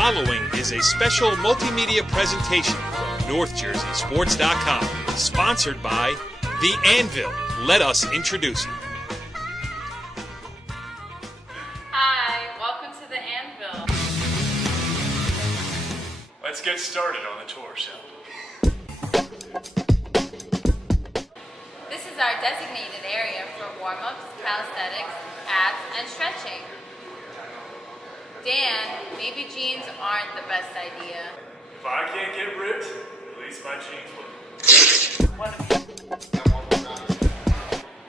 following is a special multimedia presentation from NorthJerseySports.com, sponsored by The Anvil. Let us introduce you. Hi, welcome to The Anvil. Let's get started on the tour, shall we? This is our designated area for warm-ups, calisthenics, abs, and stretching. Dan, maybe jeans aren't the best idea. If I can't get ripped, at least my jeans will.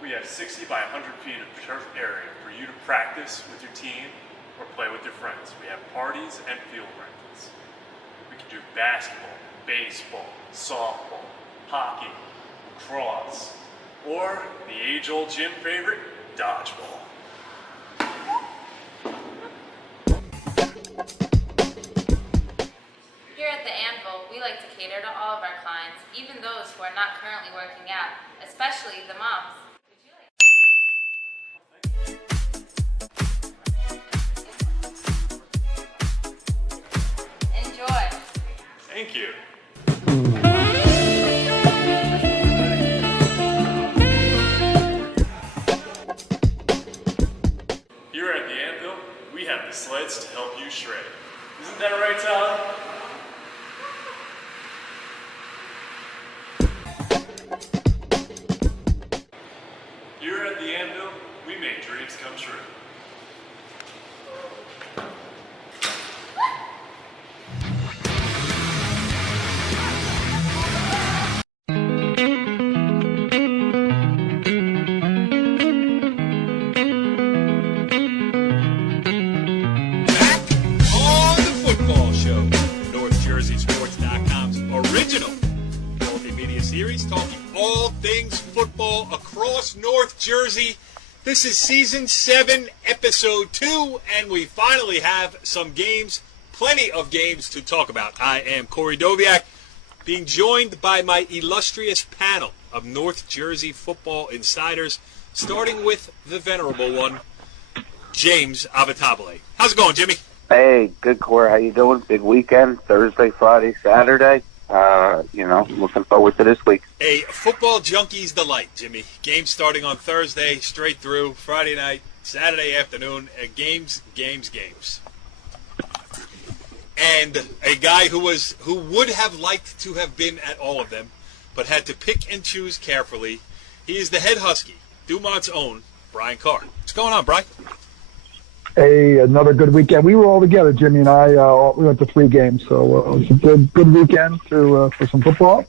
We have 60 by 100 feet of turf area for you to practice with your team or play with your friends. We have parties and field rentals. We can do basketball, baseball, softball, hockey, lacrosse, or the age-old gym favorite, dodgeball. Here at The Anvil, we like to cater to all of our clients, even those who are not currently working out, especially the moms. Enjoy. Thank you. Here at The Anvil, we have the sleds to help you shred. Isn't that right, Tyler? Here at The Anvil, we make dreams come true. Back on the football show, NorthJerseySports.com's original multimedia series talking all things football across North Jersey. This is Season 7, Episode 2, and we finally have some games, plenty of games to talk about. I am Corey Doviak, being joined by my illustrious panel of North Jersey football insiders, starting with the venerable one, James Avitabile. How's it going, Jimmy? Hey, good, Corey. How you doing? Big weekend, Thursday, Friday, Saturday. Looking forward to this week. A football junkie's delight, Jimmy. Games starting on Thursday, straight through Friday night, Saturday afternoon. Games. And a guy who would have liked to have been at all of them, but had to pick and choose carefully. He is the head Husky, Dumont's own Brian Carr. What's going on, Brian? Hey, another good weekend. We were all together, Jimmy and I. We went to 3 games, so it was a good weekend for some football.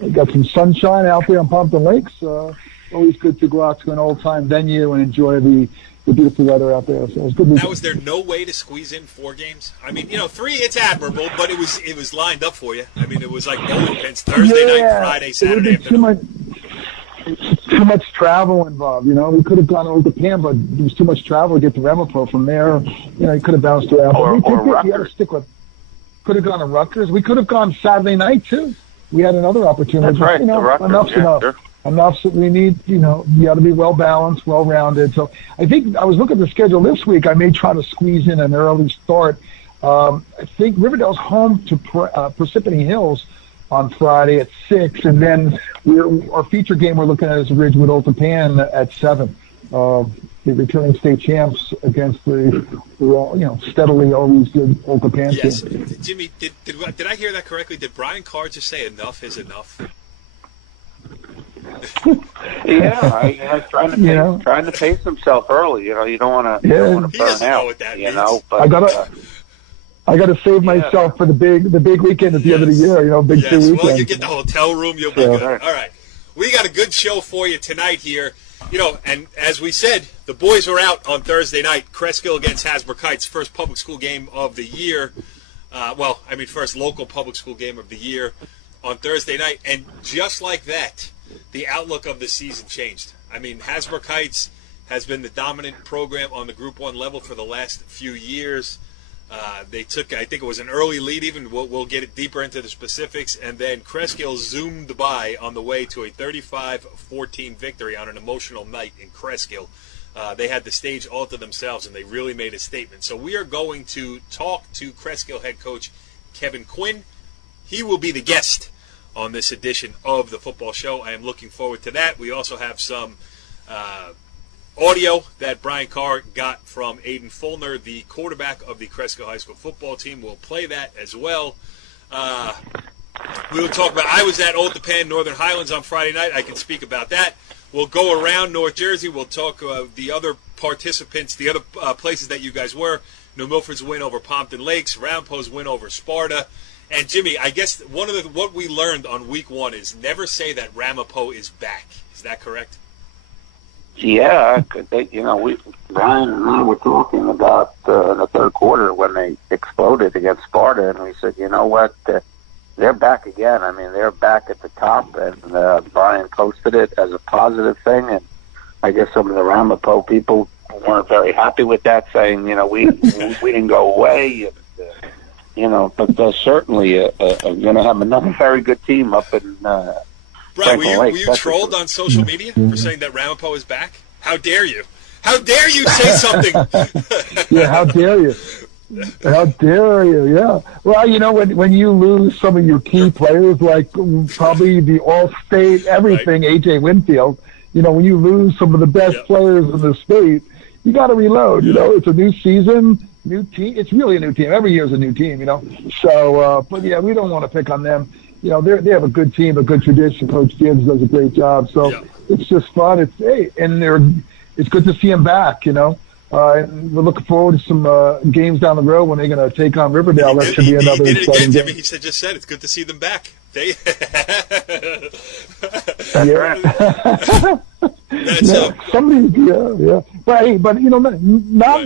We got some sunshine out there on Pompton Lakes. Always good to go out to an old-time venue and enjoy the beautiful weather out there. So it was a good weekend. Now, was there no way to squeeze in 4 games? I mean, 3, it's admirable, but it was lined up for you. I mean, it was like bowling pins, Thursday night, Friday, Saturday afternoon. Too much travel involved, We could have gone over to Pam, but there was too much travel to get to Ramapo from there. You could have bounced around. Or You had to Rutgers. stick with. Could have gone to Rutgers. We could have gone Saturday night too. We had another opportunity. That's right. The Rutgers, Enough's enough. Sure. Enough. So we need, you got to be well balanced, well rounded. So I think I was looking at the schedule this week. I may try to squeeze in an early start. I think Riverdale's home to Parsippany Hills on Friday at 6, and then our feature game we're looking at is Ridgewood Old Pan at 7. The returning state champs against the steadily always good Old Pan team. Yes, Jimmy, did I hear that correctly? Did Brian Carr just say enough is enough? Yeah, trying to pace himself early. You don't want to He burn doesn't know out. what that means. But I got to save myself for the big weekend at the end of the year. Big 2 weekend. Well, you get the hotel room, you'll be good. Right. All right, we got a good show for you tonight here. And as we said, the boys were out on Thursday night. Cresskill against Hasbrouck Heights, first public school game of the year. First local public school game of the year on Thursday night. And just like that, the outlook of the season changed. I mean, Hasbrouck Heights has been the dominant program on the Group 1 level for the last few years. They took, I think it was an early lead even. We'll get it deeper into the specifics. And then Cresskill zoomed by on the way to a 35-14 victory on an emotional night in Cresskill They had the stage all to themselves, and they really made a statement. So we are going to talk to Cresskill head coach Kevin Quinn. He will be the guest on this edition of the football show. I am looking forward to that. We also have some audio that Brian Carr got from Aiden Fulner, the quarterback of the Cresskill High School football team. We'll play that as well. We will talk about, I was at Old Tappan Northern Highlands on Friday night. I can speak about that. We'll go around North Jersey. We'll talk the other participants, the other places that you guys were. New Milford's win over Pompton Lakes, Ramapo's win over Sparta. And Jimmy, I guess what we learned on week 1 is never say that Ramapo is back. Is that correct? Yeah, Brian and I were talking about the third quarter when they exploded against Sparta, and we said, you know what, they're back again. I mean, they're back at the top, and Brian posted it as a positive thing, and I guess some of the Ramapo people weren't very happy with that, saying, we didn't go away, but they're certainly going to have another very good team up in Brian, were you trolled on social media for saying that Ramapo is back? How dare you? How dare you say something? Yeah, how dare you? How dare you? Yeah. Well, when you lose some of your key players, like probably the All-State everything, right. AJ Winfield, when you lose some of the best players in the state, you got to reload. It's a new season, new team. It's really a new team. Every year is a new team. So, but yeah, we don't want to pick on them. They have a good team, a good tradition. Coach Gibbs does a great job. So it's just fun. It's good to see them back, And we're looking forward to some games down the road when they're going to take on Riverdale. That should be another exciting game. He just said it's good to see them back. But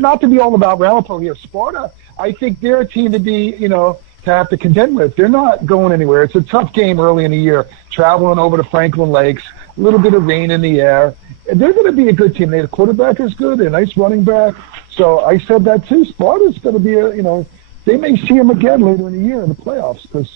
not to be all about Ramapo here. Sparta, I think they're a team to be, to have to contend with. They're not going anywhere. It's a tough game early in the year, traveling over to Franklin Lakes, a little bit of rain in the air. They're going to be a good team. The quarterback is good, a nice running back. So I said that too. Sparta's going to be they may see him again later in the year in the playoffs because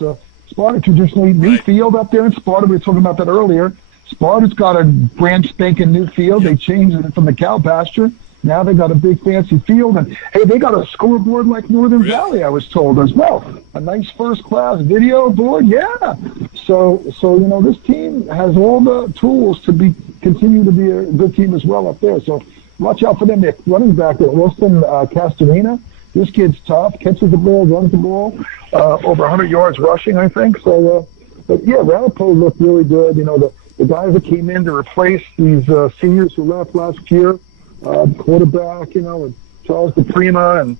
Sparta traditionally new field up there in Sparta. We were talking about that earlier. Sparta's got a brand spanking new field. They changed it from the cow pasture. Now they got a big fancy field, and hey, they got a scoreboard like Northern Valley, I was told as well. A nice first-class video board, yeah. So this team has all the tools to continue to be a good team as well up there. So watch out for them. They're running back there, Wilson Castellina. This kid's tough, catches the ball, runs the ball, over 100 yards rushing, I think. So, but yeah, Ramapo looked really good. The guys that came in to replace these seniors who left last year. Quarterback, with Charles DePrima and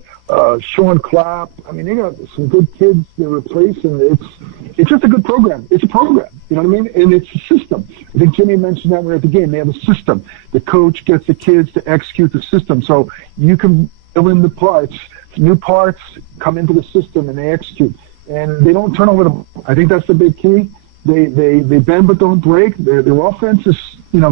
Sean Clapp. I mean, they got some good kids to replace, and it's just a good program. It's a program, you know what I mean? And it's a system. I think Jimmy mentioned that when we were at the game. They have a system. The coach gets the kids to execute the system, so you can fill in the parts. New parts come into the system, and they execute. And they don't turn over the ball. I think that's the big key. They bend but don't break. Their offense is,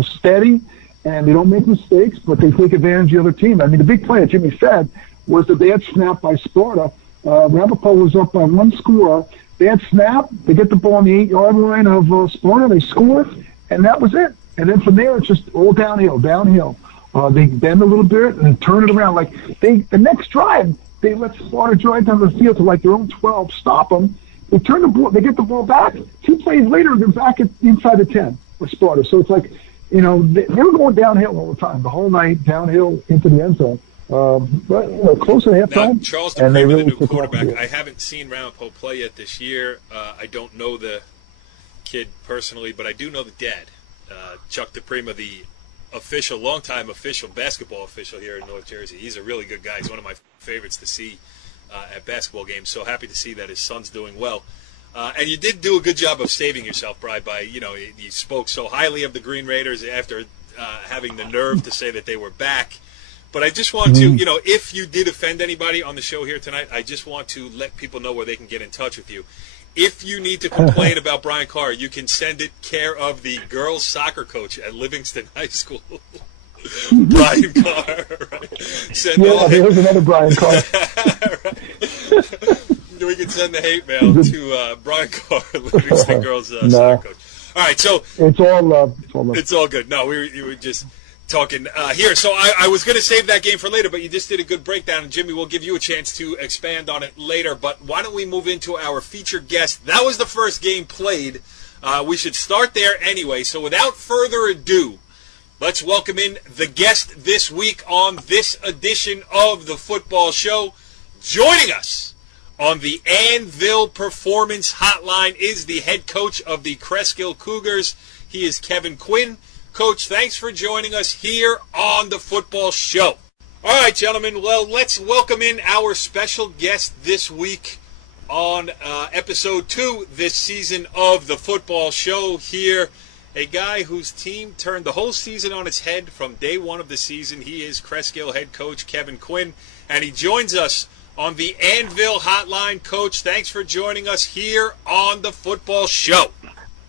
steady. And they don't make mistakes, but they take advantage of the other team. I mean, the big play, as Jimmy said, was the bad snap by Sparta. Ramapo was up by one score. Bad snap. They get the ball on the 8-yard line of Sparta. They score, and that was it. And then from there, it's just all downhill. They bend a little bit and turn it around. The next drive, they let Sparta drive down the field to their own 12, stop them. They turn the ball. They get the ball back. 2 plays later, they're back inside the 10 with Sparta. So it's they were going downhill all the time, the whole night, downhill into the end zone. But, close to halftime. Charles DePrima, the new quarterback, I haven't seen Ramapo play yet this year. I don't know the kid personally, but I do know the dad, Chuck DePrima, the longtime official, basketball official here in North Jersey. He's a really good guy. He's one of my favorites to see at basketball games. So happy to see that his son's doing well. And you did do a good job of saving yourself, Bri, by, you spoke so highly of the Green Raiders after having the nerve to say that they were back. But I just want to, if you did offend anybody on the show here tonight, I just want to let people know where they can get in touch with you. If you need to complain about Brian Carr, you can send it care of the girls soccer coach at Livingston High School, Brian Carr. Right? There's another Brian Carr. Right. We can send the hate mail to Brian Carr, Livingston girls soccer coach. All right, so it's all love. It's all good. No, we were just talking here. So I was going to save that game for later, but you just did a good breakdown, and Jimmy, we'll give you a chance to expand on it later. But why don't we move into our featured guest? That was the first game played. We should start there anyway. So without further ado, let's welcome in the guest this week on this edition of the Football Show. Joining us on the Anvil Performance Hotline is the head coach of the Cresskill Cougars. He is Kevin Quinn. Coach, thanks for joining us here on the Football Show. All right, gentlemen, well, let's welcome in our special guest this week on episode 2 this season of the Football Show here. A guy whose team turned the whole season on its head from day one of the season. He is Cresskill head coach Kevin Quinn, and he joins us on the Anvil Hotline. Coach, thanks for joining us here on the Football Show.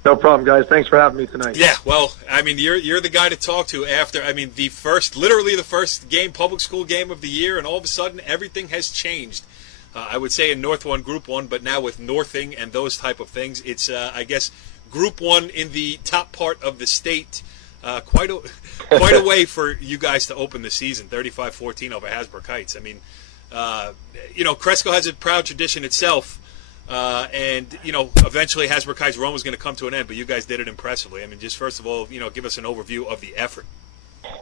No problem, guys. Thanks for having me tonight. Yeah, well, I mean, you're the guy to talk to after, I mean, literally the first game, public school game of the year, and all of a sudden everything has changed. I would say in North 1, Group 1, but now with Northing and those type of things, it's, I guess, Group 1 in the top part of the state. Quite a way for you guys to open the season, 35-14 over Hasbrouck Heights. I mean, Cresskill has a proud tradition itself, and, eventually Hasbrouck Heights' run was going to come to an end, but you guys did it impressively. I mean, just first of all, give us an overview of the effort.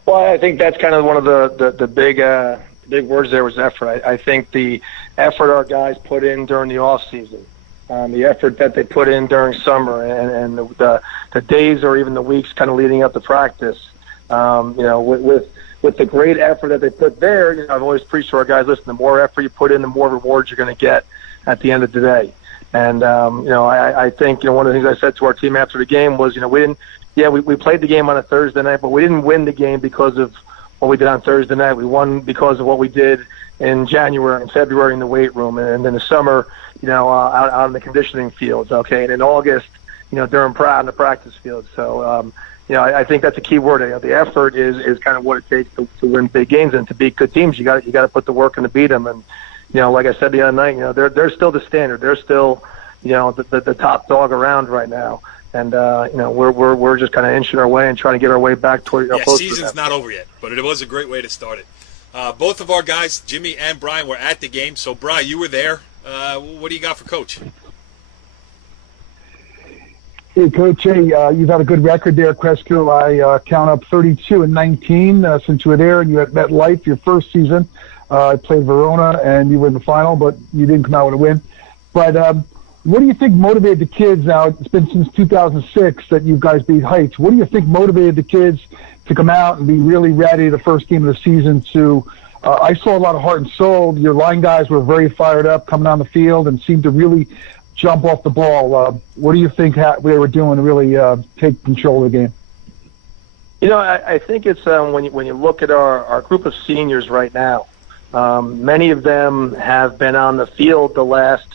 Well, I think that's kind of one of the big words there was effort. I think the effort our guys put in during the off season, the effort that they put in during summer, and the days or even the weeks kind of leading up to practice, with the great effort that they put there, I've always preached to our guys, listen, the more effort you put in, the more rewards you're going to get at the end of the day. And, I think, one of the things I said to our team after the game was, we played the game on a Thursday night, but we didn't win the game because of what we did on Thursday night. We won because of what we did in January and February in the weight room, and in the summer, out on the conditioning fields, okay, and in August, during on the practice field. So, I think that's a key word. The effort is kind of what it takes to win big games and to beat good teams. You got to put the work in to beat them. And like I said the other night, they're still the standard. They're still, the top dog around right now. And we're just kind of inching our way and trying to get our way back toward. Season's not over yet, but it was a great way to start it. Both of our guys, Jimmy and Brian, were at the game. So, Brian, you were there. What do you got for Coach? Hey, Coach. Hey, you've had a good record there, Cresskill. I count up 32-19 since you were there, and you had MetLife your first season. Played Verona, and you were in the final, but you didn't come out with a win. But what do you think motivated the kids? Now, it's been since 2006 that you guys beat Heights. What do you think motivated the kids to come out and be really ready the first game of the season to I saw a lot of heart and soul. Your line guys were very fired up coming on the field and seemed to really jump off the ball. What do you think they were doing to really take control of the game? I think it's when you look at our group of seniors right now, many of them have been on the field the last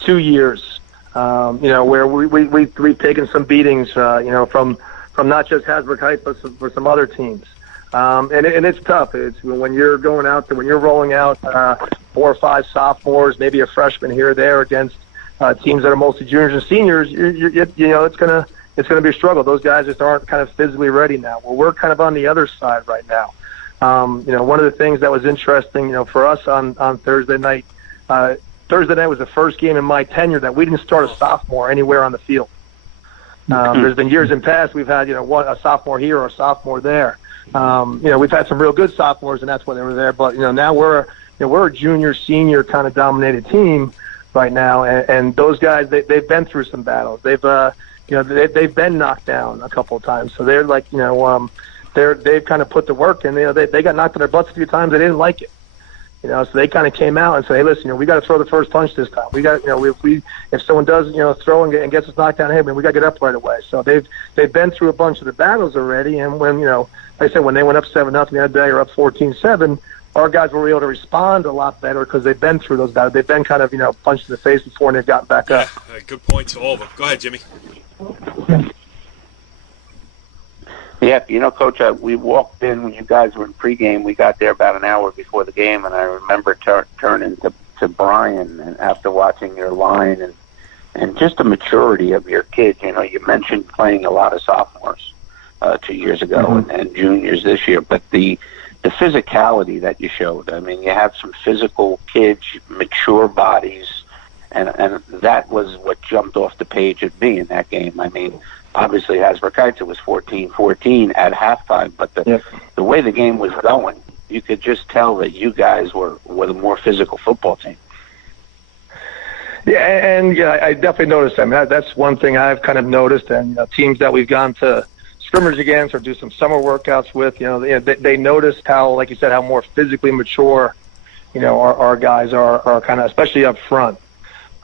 2 years, where we've taken some beatings, from not just Hasbrouck Heights, but for some other teams. And it's tough. It's when you're going out there, when you're rolling out 4 or 5 sophomores, maybe a freshman here or there against teams that are mostly juniors and seniors. It's gonna be a struggle. Those guys just aren't kind of physically ready now. Well, we're kind of on the other side right now. One of the things that was interesting, for us on Thursday night. Thursday night was the first game in my tenure that we didn't start a sophomore anywhere on the field. There's been years in past we've had a sophomore here or a sophomore there. We've had some real good sophomores, and that's when they were there. But now we're a junior senior kind of dominated team right now, and those guys they've been through some battles. They've been knocked down a couple of times, so they're like they've kind of put the work in. They got knocked on their butts a few times. They didn't like it. So they kind of came out and said, hey, listen, we got to throw the first punch this time. We got, if someone does, throw and gets us knocked down, hey, we got to get up right away. So they've been through a bunch of the battles already. And when, like I said, when they went up 7-0 the other day or up 14-7, our guys were able to respond a lot better because they've been through those battles. They've been kind of, punched in the face before and they've gotten back up. Good point to all of them. Go ahead, Jimmy. Yeah, Coach, we walked in when you guys were in pregame. We got there about an hour before the game, and I remember turning to Brian and after watching your line and just the maturity of your kids. You mentioned playing a lot of sophomores. 2 years ago, and juniors this year. But the physicality that you showed, I mean, you had some physical kids, mature bodies, and that was what jumped off the page at me in that game. I mean, obviously, Hasbrouck Heights, it was 14-14 at halftime, but the way the game was going, you could just tell that you guys were the more physical football team. Yeah, and I definitely noticed that. I mean, that's one thing I've kind of noticed, and teams that we've gone to scrimmage against or do some summer workouts with, they noticed how, like you said, how more physically mature, our guys are kind of, especially up front.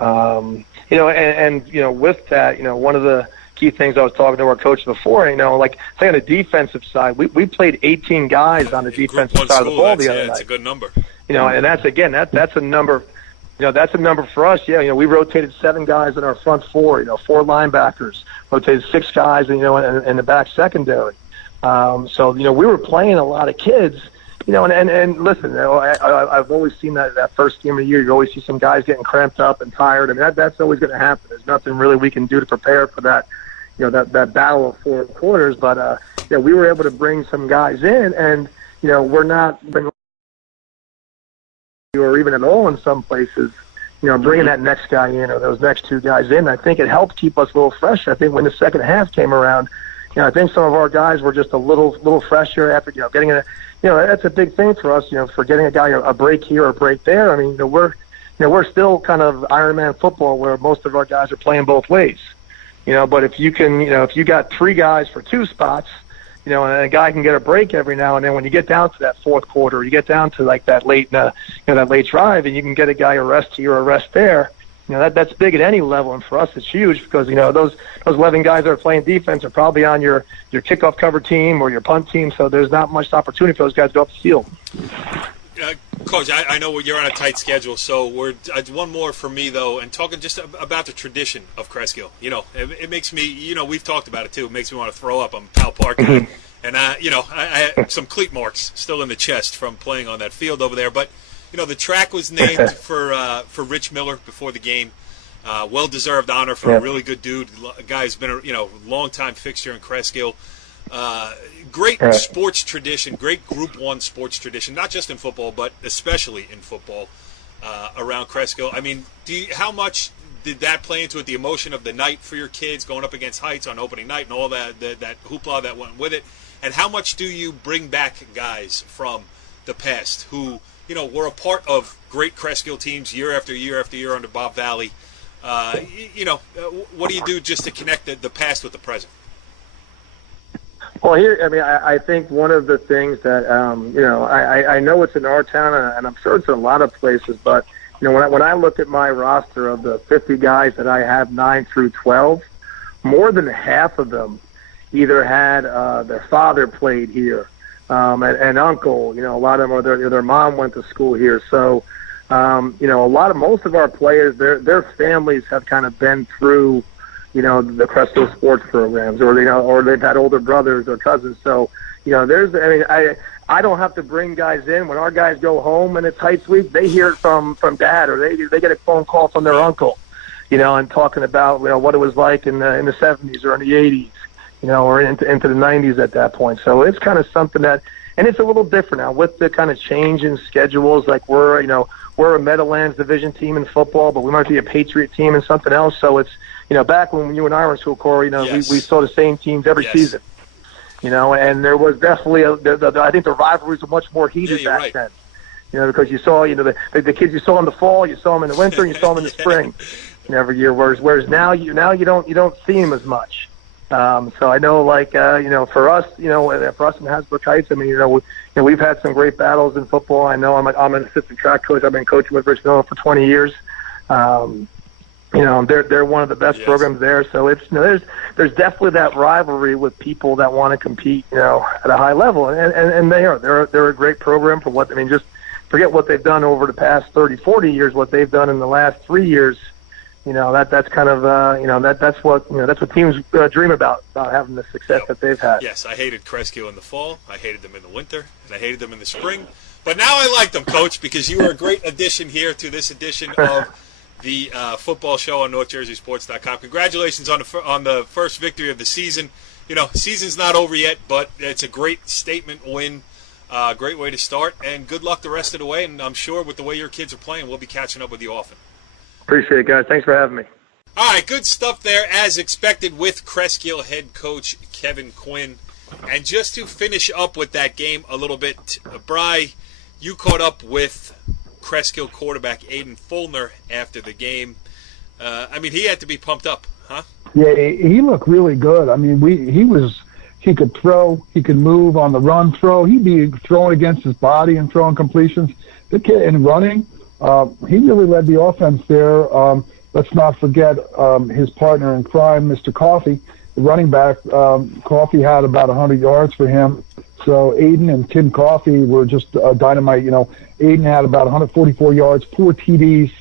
And with that, one of the key things I was talking to our coach before, like say on the defensive side, we played 18 guys on the defensive side of the ball the other night. That's a good number. And that's a number. That's a number for us. Yeah, we rotated 7 guys in our front 4. 4 linebackers, rotated 6 guys, in the back secondary. So we were playing a lot of kids. And listen, I've always seen that first game of the year. You always see some guys getting cramped up and tired. I mean, that's always going to happen. There's nothing really we can do to prepare for that. That battle of 4 quarters. But we were able to bring some guys in, and we're not. Or even at all in some places, bringing that next guy in or those next 2 guys in, I think it helped keep us a little fresh. I think when the second half came around, I think some of our guys were just a little fresher after, getting that's a big thing for us, for getting a guy a break here or a break there. I mean, we're still kind of Ironman football where most of our guys are playing both ways, but if you can, if you got 3 guys for 2 spots, and a guy can get a break every now and then. When you get down to that fourth quarter, you get down to like that late, that late drive, and you can get a guy a rest here or a rest there. That's big at any level, and for us, it's huge because those 11 guys that are playing defense are probably on your kickoff cover team or your punt team, so there's not much opportunity for those guys to go up the field. Coach, I know you're on a tight schedule, so one more for me, though, and talking just about the tradition of Cresskill. It makes me, we've talked about it, too. It makes me want to throw up. I'm Pal Park, and, I have some cleat marks still in the chest from playing on that field over there. But, the track was named for Rich Miller before the game. Well-deserved honor for a really good dude. A guy who's been a long-time fixture in Cresskill. Great sports tradition, great Group 1 sports tradition, not just in football, but especially in football around Cresskill. I mean, how much did that play into it, the emotion of the night for your kids going up against Heights on opening night and all that hoopla that went with it? And how much do you bring back guys from the past who, were a part of great Cresskill teams year after year after year under Bob Valley? What do you do just to connect the past with the present? Well, I think one of the things that, I know it's in our town, and I'm sure it's in a lot of places, but, when I look at my roster of the 50 guys that I have 9 through 12, more than half of them either had their father played here, and uncle, a lot of them, or their mom went to school here. So, most of our players, their families have kind of been through, the Cresskill sports programs, or they've had older brothers or cousins. So, I don't have to bring guys in. When our guys go home and it's Heights week, they hear it from dad, or they get a phone call from their uncle, and talking about what it was like in the 70s or in the 80s, or into the 90s at that point. So it's kind of something that, and it's a little different now with the kind of change in schedules. Like we're a Meadowlands division team in football, but we might be a Patriot team in something else. So it's, back when you and I were in school, Corey, yes. we saw the same teams every season, and there was definitely I think the rivalries were much more heated back then, because you saw, the kids you saw in the fall, you saw them in the winter, and you saw them in the spring, every year. Whereas now you don't see them as much. So I know, for us, for us in Hasbrouck Heights, we've had some great battles in football. I know I'm an assistant track coach. I've been coaching with Rich Miller for 20 years. They're one of the best programs there. So it's, there's definitely that rivalry with people that want to compete, at a high level. And they're a great program for what, just forget what they've done over the past 30, 40 years, what they've done in the last 3 years. That's kind of, that's what teams dream about having the success that they've had. Yes, I hated Cresskill in the fall. I hated them in the winter, and I hated them in the spring. But now I like them, Coach, because you were a great addition here to this edition of the football show on NorthJerseySports.com. Congratulations on the first victory of the season. season's not over yet, but it's a great statement win. Great way to start, and good luck the rest of the way. And I'm sure with the way your kids are playing, we'll be catching up with you often. Appreciate it, guys. Thanks for having me. All right, good stuff there, as expected, with Cresskill head coach Kevin Quinn. And just to finish up with that game a little bit, Bry, you caught up with Cresskill quarterback Aiden Fulner after the game. He had to be pumped up, huh? Yeah, he looked really good. I mean, he could throw, he could move on the run throw. He'd be throwing against his body and throwing completions. The kid in running, he really led the offense there. Let's not forget his partner in crime, Mr. Coffey, the running back. Coffey had about 100 yards for him. So Aiden and Tim Coffey were just dynamite. Aiden had about 144 yards, 4 TDs.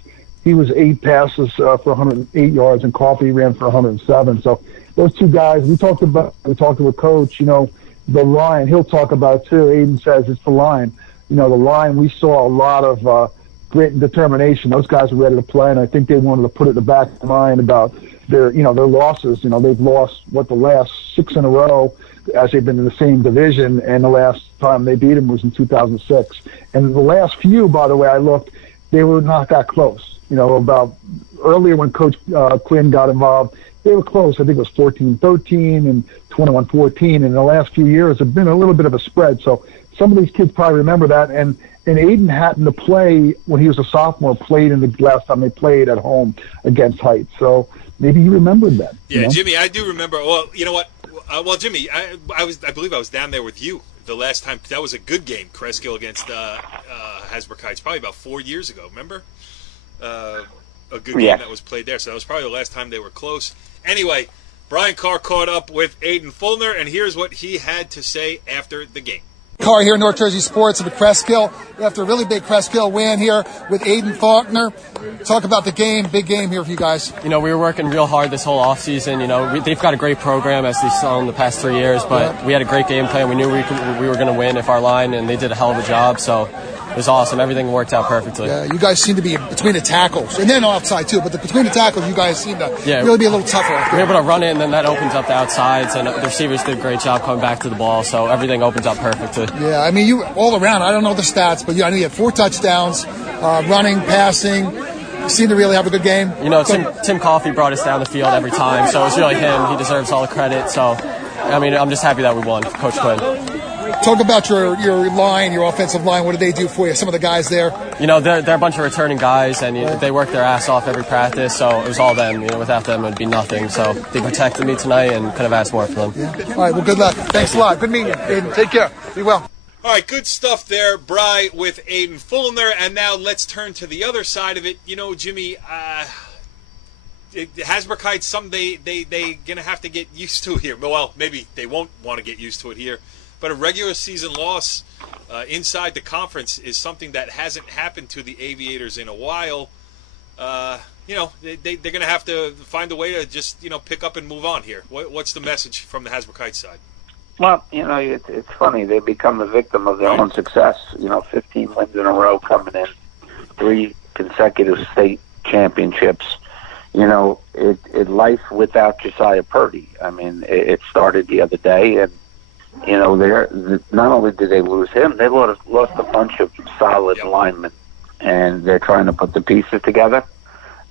He was 8 passes for 108 yards, and Coffey ran for 107. So those two guys, we talked with Coach, the line, he'll talk about it too. Aiden says it's the line. The line, we saw a lot of grit and determination. Those guys were ready to play, and I think they wanted to put it in the back of their mind about their losses. They've lost, the last 6 in a row as they've been in the same division, and the last time they beat them was in 2006. And the last few, by the way, I looked, they were not that close. About earlier when Coach Quinn got involved, they were close. I think it was 14-13 and 21-14. And in the last few years, it's been a little bit of a spread. So some of these kids probably remember that. And Aiden happened to play when he was a sophomore, played in the last time they played at home against Heights. So maybe he remembered that. Yeah, Jimmy, I do remember. Well, you know what? Jimmy, I believe I was down there with you the last time. That was a good game, Cresskill against Hasbrook Heights, probably about 4 years ago. Remember? A good game that was played there. So that was probably the last time they were close. Anyway, Brian Carr caught up with Aiden Fulner, and here's what he had to say after the game. Carr here, North Jersey Sports with Cresskill. After a really big Cresskill win here with Aiden Faulkner. Talk about the game, big game here for you guys. We were working real hard this whole offseason. They've got a great program, as we saw in the past 3 years, but we had a great game plan. We knew we were going to win if our line, and they did a hell of a job. So it was awesome. Everything worked out perfectly. Yeah, you guys seem to be between the tackles, and then offside too, but between the tackles, you guys seem to really be a little tougher. We're able to run it, and then that opens up the outsides, and the receivers did a great job coming back to the ball, so everything opens up perfectly. Yeah, you all around, I don't know the stats, but I know you had 4 touchdowns, running, passing. You seem to really have a good game. Tim Coffey brought us down the field every time, so it was really him. He deserves all the credit. So, I'm just happy that we won, Coach Quinn. Talk about your line, your offensive line. What did they do for you? Some of the guys there. They're a bunch of returning guys, and they work their ass off every practice. So it was all them. Without them, it would be nothing. So they protected me tonight, and could have asked more from them. Yeah. All right. Well, good luck. Thanks a lot. Good meeting you, Aiden. Take care. Be well. All right, good stuff there, Bry, with Aiden Fulner. And now let's turn to the other side of it. Jimmy, Hasbrook Heights, something they going to have to get used to here. Well, maybe they won't want to get used to it here. But a regular season loss inside the conference is something that hasn't happened to the Aviators in a while. They're going to have to find a way to just, pick up and move on here. What's the message from the Hasbrook Heights side? Well, it's funny. They become the victim of their own success. 15 wins in a row coming in, 3 consecutive state championships. Life without Josiah Purdy. It started the other day, and not only did they lose him, they lost a bunch of solid linemen, and they're trying to put the pieces together.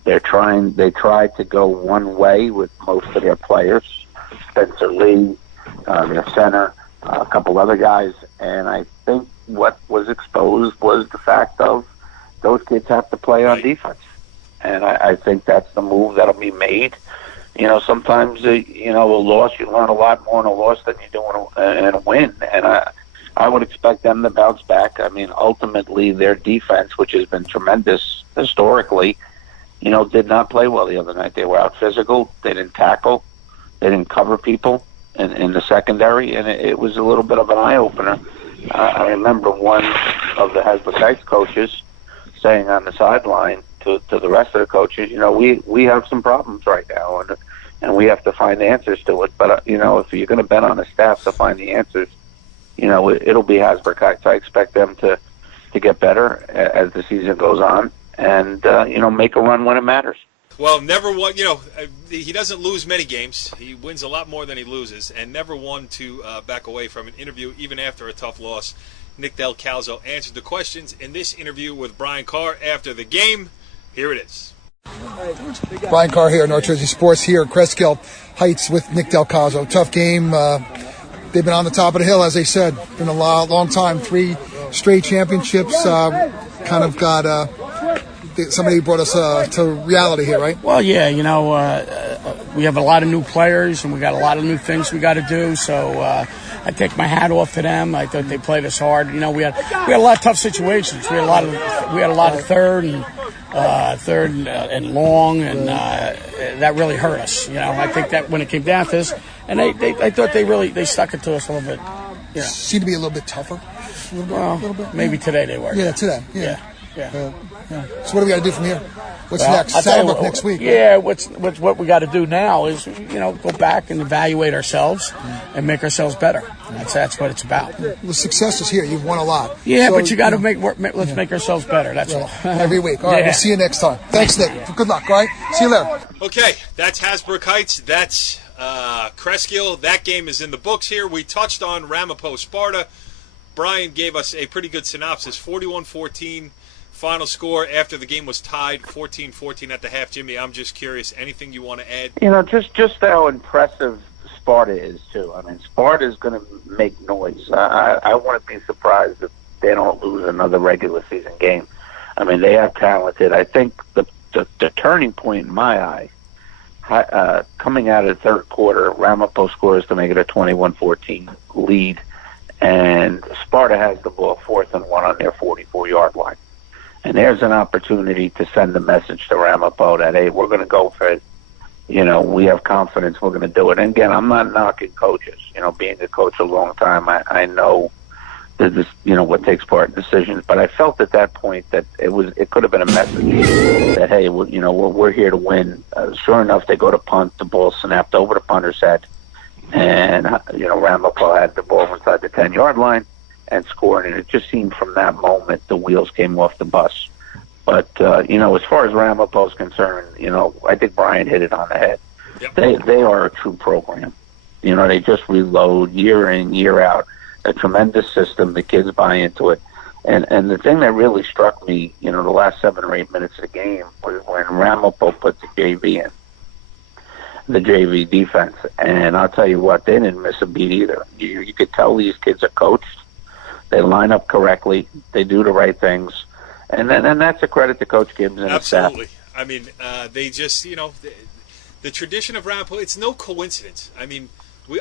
They tried to go one way with most of their players, Spencer Lee, their center, a couple other guys, and I think what was exposed was the fact of those kids have to play on defense, and I think that's the move that'll be made. Sometimes a loss, you learn a lot more in a loss than you do in a win, and I would expect them to bounce back. Ultimately, their defense, which has been tremendous historically, did not play well the other night. They were out physical. They didn't tackle. They didn't cover people in the secondary, and it was a little bit of an eye-opener. I remember one of the Hasbrook Heights coaches saying on the sideline to the rest of the coaches, we have some problems right now, and we have to find answers to it. But, if you're going to bet on a staff to find the answers, it'll be Hasbrook Heights. I expect them to get better as the season goes on and, make a run when it matters. Well, never won. You know, he doesn't lose many games. He wins a lot more than he loses, and never one to back away from an interview, even after a tough loss. Nick Del Calzo answered the questions in this interview with Brian Carr after the game. Here it is. Brian Carr here, North Jersey Sports here at Crestkill Heights with Nick Del Calzo. Tough game. They've been on the top of the hill, as they said. Been a long time. 3 straight championships. Kind of got somebody brought us to reality here, right? Well, yeah, you know, we have a lot of new players and we got a lot of new things we got to do. So I take my hat off to them. I thought they played us hard. You know, we had a lot of tough situations. We had a lot of third and long, and that really hurt us. You know, I think that when it came down to this, and I thought they stuck it to us a little bit. You know. Seemed to be a little bit tougher. A little bit. Maybe today they were. Yeah, today. Yeah. So what do we got to do from here? What's next? I'll tell you Saddlebrook next week. Yeah, what we got to do now is, you know, go back and evaluate ourselves and make ourselves better. That's what it's about. The success is here. You've won a lot. Yeah, but you got to make ourselves better. That's all. Every week. All right, we'll see you next time. Thanks, Nick. Good luck, all right? See you later. Okay, that's Hasbrook Heights. That's Crestkill. That game is in the books here. We touched on Ramapo Sparta. Brian gave us a pretty good synopsis. 41-14 final score after the game was tied. 14-14 at the half. Jimmy, I'm just curious. Anything you want to add? You know, just how impressive Sparta is, too. I mean, Sparta is going to make noise. I wouldn't be surprised if they don't lose another regular season game. I mean, they have talented. I think the turning point in my eye, coming out of the third quarter, Ramapo scores to make it a 21-14 lead, and Sparta has the ball 4th and 1 on their 44-yard line. And there's an opportunity to send a message to Ramapo that, hey, we're going to go for it. You know, we have confidence we're going to do it. And again, I'm not knocking coaches. You know, being a coach a long time, I know that this, you know, what takes part in decisions. But I felt at that point that it could have been a message that, hey, we're here to win. Sure enough, they go to punt. The ball snapped over the punter's head. And, you know, Ramapo had the ball inside the 10-yard line and scored, and it just seemed from that moment the wheels came off the bus. But, you know, as far as Ramapo is concerned, you know, I think Brian hit it on the head. Yep. They are a true program. You know, they just reload year in, year out, a tremendous system. The kids buy into it. And the thing that really struck me, you know, the last 7 or 8 minutes of the game was when Ramapo put the JV in, the JV defense. And I'll tell you what, they didn't miss a beat either. You could tell these kids are coached. They line up correctly. They do the right things. And that's a credit to Coach Gibbs and his staff. Absolutely. I mean, they just, you know, the tradition of Ramapo, it's no coincidence. I mean,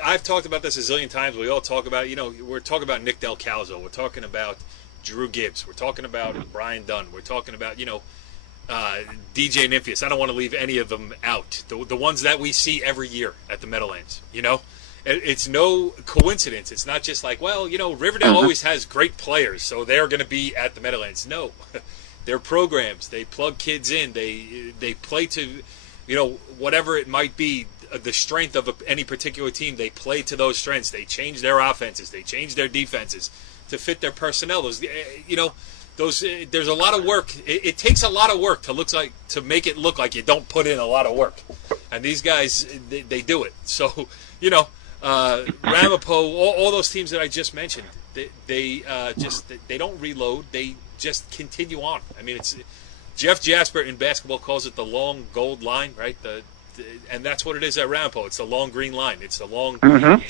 I've talked about this a zillion times. We all talk about, you know, we're talking about Nick Del Calzo. We're talking about Drew Gibbs. We're talking about Brian Dunn. We're talking about, you know, DJ Nymphius. I don't want to leave any of them out. The ones that we see every year at the Meadowlands, you know? It's no coincidence. It's not just like, well, you know, Riverdale always has great players, so they're going to be at the Meadowlands. No, they're programs. They plug kids in. They play to, you know, whatever it might be, the strength of any particular team. They play to those strengths. They change their offenses. They change their defenses to fit their personnel. Those, you know, there's a lot of work. It takes a lot of work to make it look like you don't put in a lot of work. And these guys, they do it. So, you know. Ramapo, all those teams that I just mentioned, they don't reload. They just continue on. I mean, it's Jeff Jasper in basketball calls it the long gold line, right? And that's what it is at Ramapo. It's the long green line. It's the long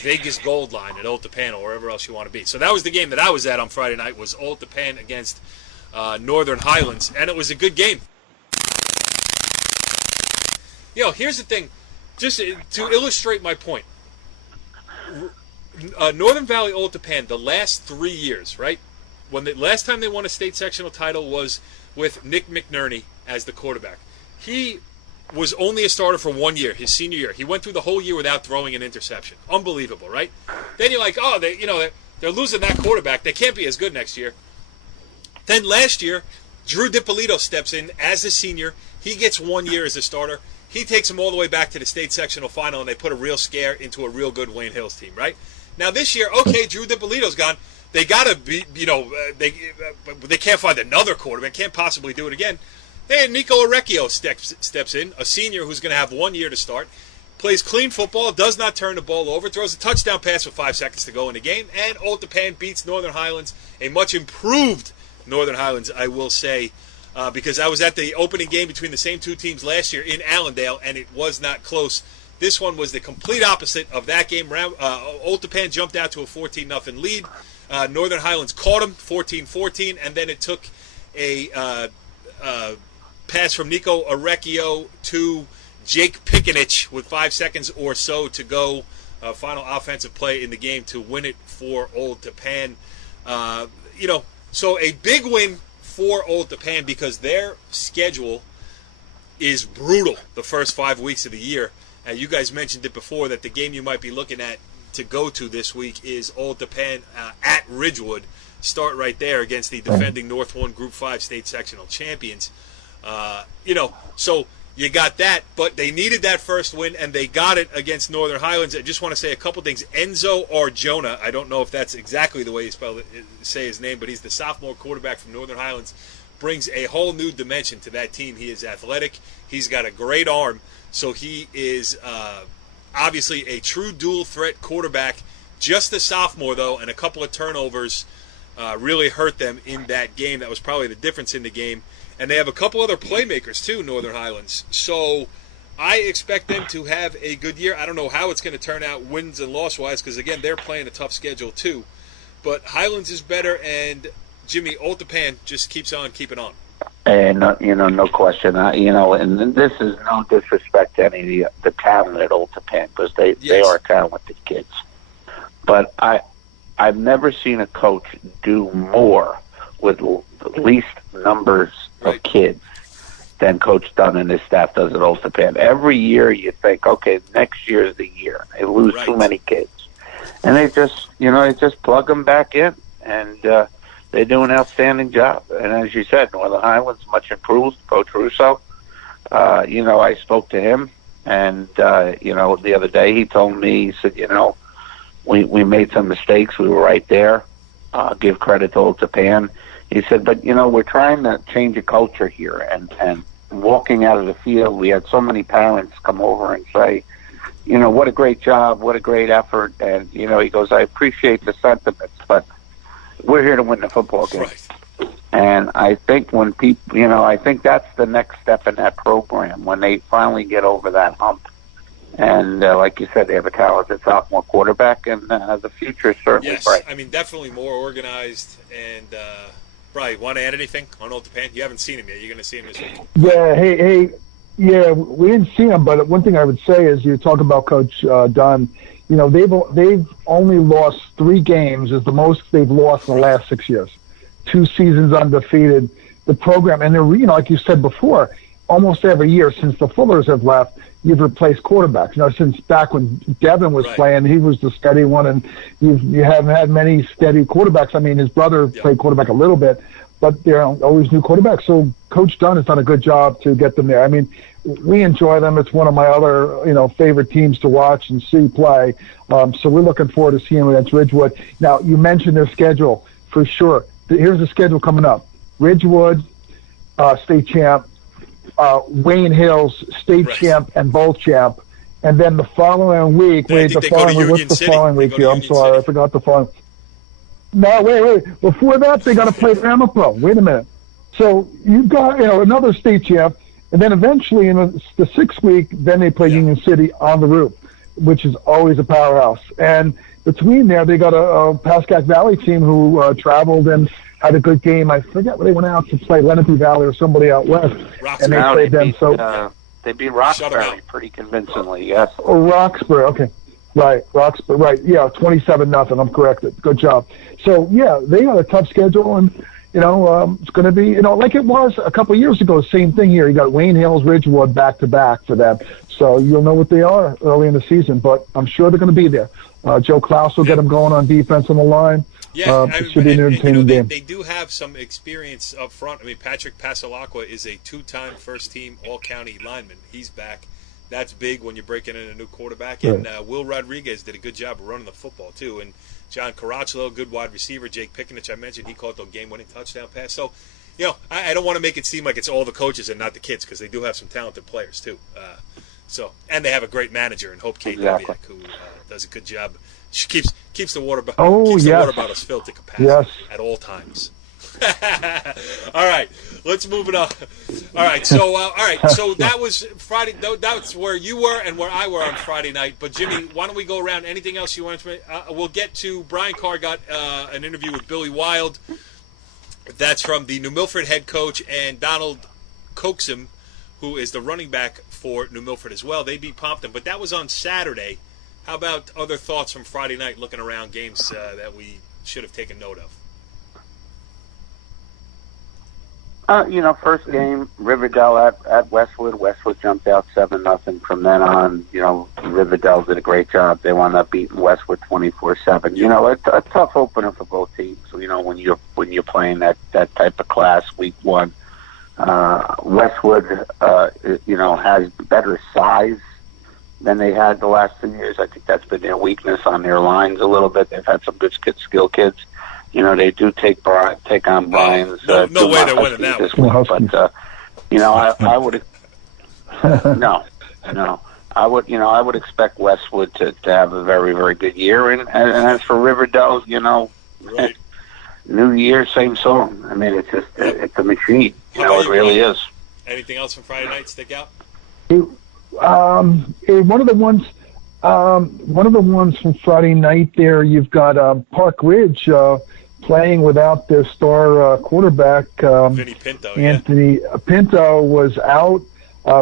Vegas gold line at Old Tappan or wherever else you want to be. So that was the game that I was at on Friday night. Was Old Tappan against Northern Highlands, and it was a good game. You know, here's the thing, just to illustrate my point. Northern Valley Old Tappan, the last 3 years, right? When the last time they won a state sectional title was with Nick McNerney as the quarterback. He was only a starter for 1 year, his senior year. He went through the whole year without throwing an interception. Unbelievable, right? Then you're like, oh, they're losing that quarterback. They can't be as good next year. Then last year, Drew DiPolito steps in as a senior. He gets 1 year as a starter. He takes them all the way back to the state sectional final, and they put a real scare into a real good Wayne Hills team, right? Now this year, okay, Drew DiPolito's gone. They got to be, you know, they can't find another quarterback. Can't possibly do it again. Hey, Nico Orecchio steps in, a senior who's going to have 1 year to start. Plays clean football, does not turn the ball over, throws a touchdown pass with 5 seconds to go in the game, and Old Tappan beats Northern Highlands, a much improved Northern Highlands, I will say, because I was at the opening game between the same two teams last year in Allendale, and it was not close. This one was the complete opposite of that game. Old Tappan jumped out to a 14-0 lead. Northern Highlands caught them 14-14, and then it took a pass from Nico Orecchio to Jake Pickenich with 5 seconds or so to go. Final offensive play in the game to win it for Old Tappan. So a big win for Old Tappan because their schedule is brutal the first 5 weeks of the year. You guys mentioned it before that the game you might be looking at to go to this week is Old Tappan at Ridgewood. Start right there against the defending North 1 Group 5 state sectional champions. So you got that, but they needed that first win, and they got it against Northern Highlands. I just want to say a couple things. Enzo Arjona, I don't know if that's exactly the way you say his name, but he's the sophomore quarterback from Northern Highlands, brings a whole new dimension to that team. He is athletic. He's got a great arm, so he is obviously a true dual-threat quarterback. Just a sophomore, though, and a couple of turnovers really hurt them in that game. That was probably the difference in the game. And they have a couple other playmakers, too, Northern Highlands. So I expect them to have a good year. I don't know how it's going to turn out wins and loss-wise because, again, they're playing a tough schedule, too. But Highlands is better, and, Jimmy, Old Tappan just keeps on keeping on. And, no question. And this is no disrespect to any of the talent at Old Tappan because they are talented kids. But I've never seen a coach do more with least numbers of kids than Coach Dunn and his staff does at Old Tappan. Every year you think, okay, next year is the year. They lose too many kids. And they just plug them back in. And they do an outstanding job. And as you said, Northern Highlands much improved. Coach Russo, I spoke to him. And, the other day he told me, he said, we made some mistakes. We were right there. Give credit to Old Tappan. He said, but, we're trying to change a culture here. And walking out of the field, we had so many parents come over and say, what a great job, what a great effort. And, he goes, I appreciate the sentiments, but we're here to win the football game. Right. And I think when people, I think that's the next step in that program, when they finally get over that hump. And like you said, they have a talented sophomore quarterback, and the future is certainly bright. I mean, definitely more organized. And, Brian, want to add anything on Old Tappan? You haven't seen him yet. You're going to see him this week. Yeah, we didn't see him, but one thing I would say is you talk about Coach Dunn. They've only lost 3 games, is the most they've lost in the last 6 years. 2 seasons undefeated. The program, and they're, like you said before, almost every year since the Fullers have left, you've replaced quarterbacks. Since back when Devin was playing, he was the steady one, and you haven't had many steady quarterbacks. I mean, his brother played quarterback a little bit, but they're always new quarterbacks. So Coach Dunn has done a good job to get them there. I mean, we enjoy them. It's one of my other, favorite teams to watch and see play. So we're looking forward to seeing them against Ridgewood. Now, you mentioned their schedule for sure. Here's the schedule coming up: Ridgewood, state champ. Wayne Hills, state champ and bowl champ, and then the following week. What's the following week here? I'm sorry, I forgot the following. No, wait. Before that, they got to play Ramapo. Wait a minute. So you've got another state champ, and then eventually in the 6th week, then they play Union City on the roof, which is always a powerhouse. And between there, they got a Pascack Valley team who traveled and had a good game. I forget where they went out to play, Lenape Valley or somebody out west, and they played them. They beat Roxbury pretty convincingly, yes. Oh, Roxbury, okay. Right, Roxbury, right. Yeah, 27-0. I'm corrected. Good job. So, yeah, they got a tough schedule, and, it's going to be, like it was a couple of years ago, same thing here. You got Wayne Hills, Ridgewood back-to-back for them. So you'll know what they are early in the season, but I'm sure they're going to be there. Joe Klaus will get them going on defense on the line. Yeah, it should be an entertaining game. They do have some experience up front. I mean, Patrick Pasalacqua is a 2-time first-team All-County lineman. He's back. That's big when you're breaking in a new quarterback. And Will Rodriguez did a good job of running the football, too. And John Caracciolo, good wide receiver. Jake Pickenich, I mentioned, he caught the game-winning touchdown pass. So I don't want to make it seem like it's all the coaches and not the kids, because they do have some talented players too. And they have a great manager in Hope Kate Noviak, who does a good job. She keeps the water the water bottles filled to capacity at all times. All right, let's move it on. All right, so that was Friday. That's where you were and where I were on Friday night. But Jimmy, why don't we go around? Anything else you want to? We'll get to Brian Carr got an interview with Billy Wild. That's from the New Milford head coach, and Donald Coxum, who is the running back for New Milford as well. They beat Pompton, but that was on Saturday. How about other thoughts from Friday night, looking around games that we should have taken note of? First game, Riverdale at Westwood. Westwood jumped out 7-0. From then on, Riverdale did a great job. They wound up beating Westwood 24-7. A tough opener for both teams. When you're playing that type of class week one. Westwood, has better size than they had the last 2 years. I think that's been their weakness on their lines a little bit. They've had some good skill kids. They do take on Brian's. No way they're winning that this one. Week, but I would. No. I would expect Westwood to have a very, very good year. And as for Riverdale, right. New Year, same song. I mean, it's a machine. It really is. Anything else from Friday night stick out? One of the ones from Friday night there, you've got Park Ridge playing without their star quarterback. Vinny Pinto. Anthony Pinto was out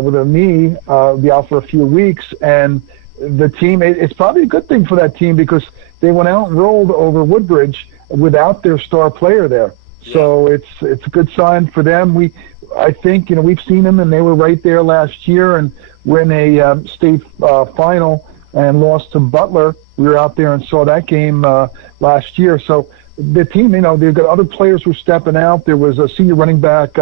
with a knee, be out for a few weeks, and the team, it's probably a good thing for that team because they went out and rolled over Woodbridge without their star player there. Yeah. So it's a good sign for them. I think we've seen them, and they were right there last year, and we're in a state final and lost to Butler. We were out there and saw that game last year. So the team, they've got other players who are stepping out. There was a senior running back,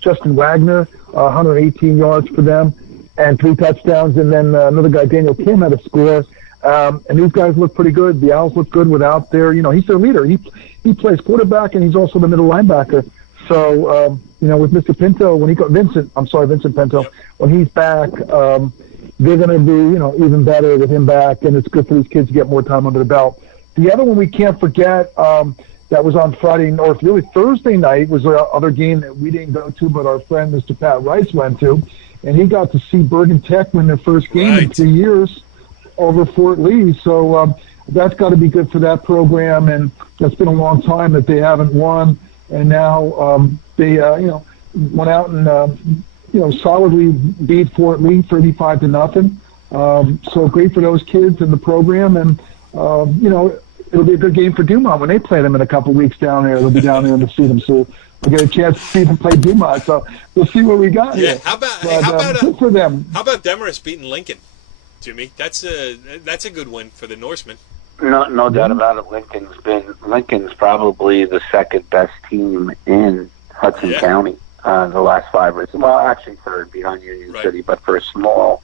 Justin Wagner, 118 yards for them and 3 touchdowns. And then another guy, Daniel Kim, had a score. And these guys look pretty good. The Owls look good without their, he's their leader. He plays quarterback, and he's also the middle linebacker. So, with Mr. Pinto, Vincent Pinto, when he's back, they're going to be, even better with him back, and it's good for these kids to get more time under the belt. The other one we can't forget, that was on Friday, or really Thursday night, was the other game that we didn't go to, but our friend Mr. Pat Rice went to, and he got to see Bergen Tech win their first game in 3 years over Fort Lee. So that's got to be good for that program, and that's been a long time that they haven't won, and now they went out and solidly beat Fort Lee 35-0. So great for those kids in the program, and it'll be a good game for Dumont when they play them in a couple weeks down there. They'll be down there to see them, so we'll get a chance to see them play Dumont. So we'll see what we got here. How about good for them? How about Demarest beating Lincoln, Jimmy? That's a good win for the Norsemen. No doubt about it. Lincoln's probably the second best team in Hudson County the last 5 years. Well, actually third behind Union City, but for a small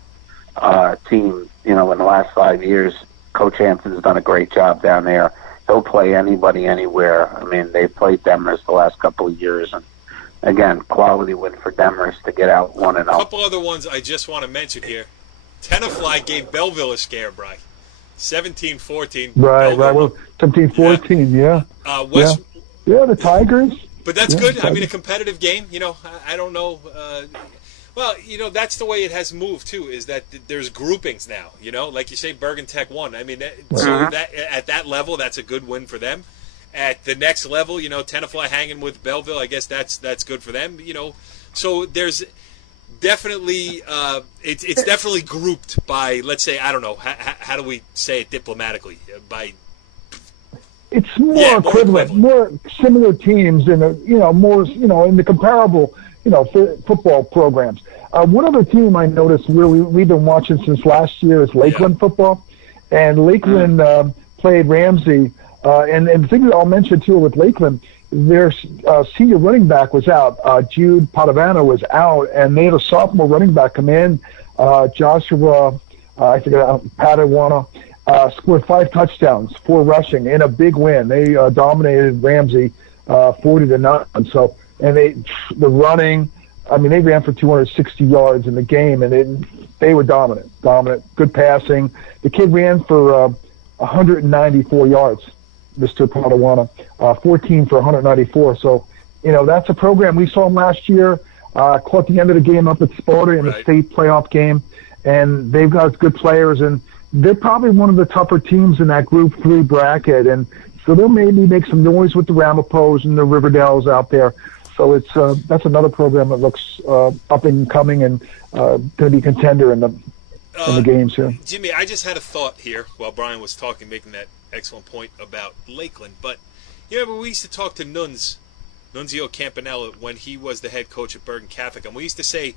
team, in the last 5 years, Coach Hanson's done a great job down there. He'll play anybody anywhere. I mean, they've played Demarest the last couple of years, and again, quality win for Demarest to get out 1-0. A couple other ones I just want to mention here. Tenafly gave Belleville a scare, Bry. 17-14. Right. Well, 17-14, yeah. The Tigers. But that's good. I mean, a competitive game. I don't know. That's the way it has moved too. Is that there's groupings now. Like you say, Bergen Tech won. I mean, so that at that level, that's a good win for them. At the next level, Tenafly hanging with Belleville. I guess that's good for them. So there's definitely it's definitely grouped by, let's say, I don't know, how do we say it diplomatically, by it's more equivalent, more similar teams in more in the comparable football programs. One other team I noticed we've been watching since last year is Lakeland football, and Lakeland played Ramsey, and the thing that I'll mention too with Lakeland, their senior running back was out. Jude Padavano was out, and they had a sophomore running back come in. Joshua, Padawana, scored 5 touchdowns, 4 rushing, in a big win. They dominated Ramsey 40-0. So and the running. I mean, they ran for 260 yards in the game, and they were dominant. Good passing. The kid ran for 194 yards, Mr. Padawana, 14 for 194. So, that's a program. We saw him last year, caught the end of the game up at Sparta in the state playoff game, and they've got good players, and they're probably one of the tougher teams in that Group 3 bracket, and so they'll maybe make some noise with the Ramapos and the Riverdales out there. So that's another program that looks up and coming and going to be contender in the games here. Jimmy, I just had a thought here while Brian was talking, making that excellent point about Lakeland. But you remember we used to talk to Nunzio Campanella when he was the head coach at Bergen Catholic, and we used to say